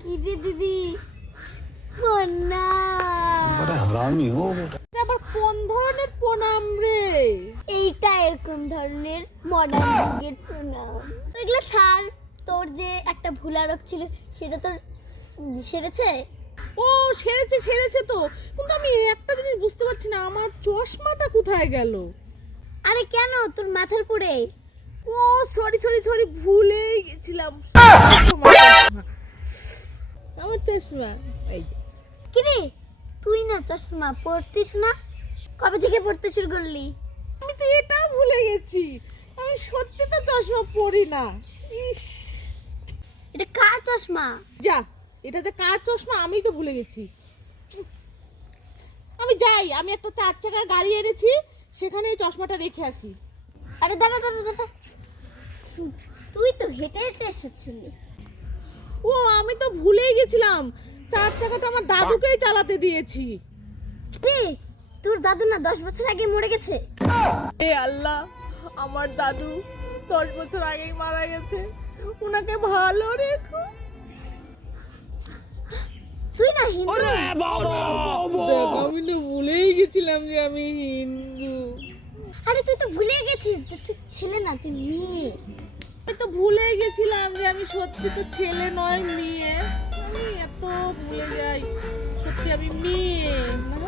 কি রে দিদি প্রণাম। बड़ा हरामी हो बेटा। আবার কোন ধরনের প্রণাম রে? এইটা এরকম ধরনের মডার্ন যুগের প্রণাম। এগুলো ছাড়, তোর যে একটা ভুলা রোগ ছিল সেটা তোর সেরেছে? ও সেরেছে তো, কিন্তু আমি একটা জিনিস বুঝতে পারছি না, আমার চশমাটা কোথায় গেল? আরে কেন, তোর মাথার পুরে? ও সরি ভুলেই গেছিলাম। আমার চশমা এই যে। কি রে, তুই না চশমা পরতিস না? কবে থেকে পড়তে শুরু করলি? আমি তো এটাও ভুলে গেছি, আমি সত্যি তো চশমা পরি না। ইস, এটা কার চশমা? যা, এটা যে কার চশমা আমি তো ভুলে গেছি। আমি যাই, আমি একটা 4 চাকার গাড়ি এনেছি, সেখানে এই চশমাটা রেখে আসি। আরে দাঁড়া, তুই তো হেঁটে হেঁটে এসেছিলি। ও আমি তো ভুলেই গেছিলাম, 4 চাকাটা আমার দাদুকেই চালাতে দিয়েছি। রে, তোর দাদু না 10 বছর আগে মরে গেছে? হে আল্লাহ, আমার দাদু 10 বছর আগেই মারা গেছে, উনাকে ভালো রেখো। তুই না হিন্দু? দেখ, আমি তো ভুলেই গেছিলাম যে আমি হিন্দু। আরে তুই তো ভুলে গেছিস যে তুই ছেলে না, তুই মেয়ে। আমি তো ভুলেই গেছিলাম যে আমি সত্যি তো ছেলে নয় মেয়ে। আমি এত ভুলে যাই, সত্যি আমি মেয়ে না।